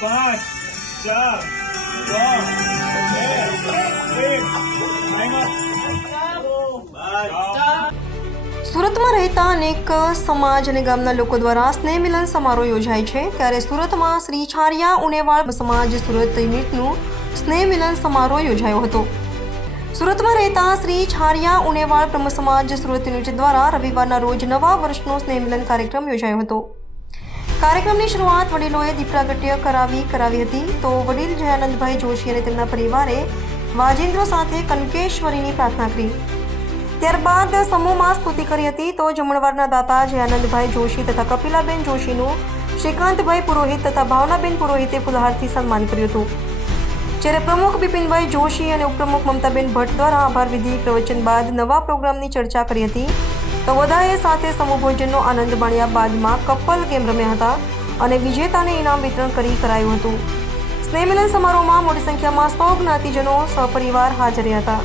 5 4 3 સુરતમાં રહેતા અનેક સમાજ અને ગામના લોકો દ્વારા સ્નેહ મિલન સમારોહ યોજાય છે ત્યારે સુરતમાં શ્રી છારિયા ઉનેવાળ સમાજ સુરત યુનિટનું સ્નેહ મિલન સમારોહ યોજાયો હતો। સુરતમાં રહેતા શ્રી છારિયા ઉનેવાળ બ્રહ્મ સમાજ સુરત યુનિટ દ્વારા રવિવારના રોજ નવા વર્ષનો સ્નેહ મિલન કાર્યક્રમ યોજાયો હતો। કાર્યક્રમની શરૂઆત વડીલોએ દીપ પ્રાગટ્ય કરાવી હતી તો વડીલ જયાનંદભાઈ જોશી અને તેમના પરિવારે વાજિંત્રો સાથે કનકેશ્વરીની પ્રાર્થના કરી। ત્યારબાદ સમૂહમાં સ્તુતિ કરી હતી તો જમણવારના દાતા જયાનંદભાઈ જોશી તથા કપિલાબેન જોશીનું શ્રીકાંતભાઈ પુરોહિત તથા ભાવનાબેન પુરોહિતે ફુલહારથી સન્માન કર્યું હતું। જ્યારે પ્રમુખ બિપિનભાઈ જોશી અને ઉપપ્રમુખ મમતાબેન ભટ્ટ દ્વારા આભાર વિધિ પ્રવચન બાદ નવા પ્રોગ્રામની ચર્ચા કરી હતી તો બધાએ સાથે સમૂહ ભોજનનો આનંદ માણ્યા બાદમાં કપલ ગેમ રમ્યા હતા અને વિજેતાને ઇનામ વિતરણ કરાયું હતું। સ્નેહ મિલન સમારોહમાં મોટી સંખ્યામાં સૌ જ્ઞાતિજનો સહપરિવાર હાજર રહ્યા હતા।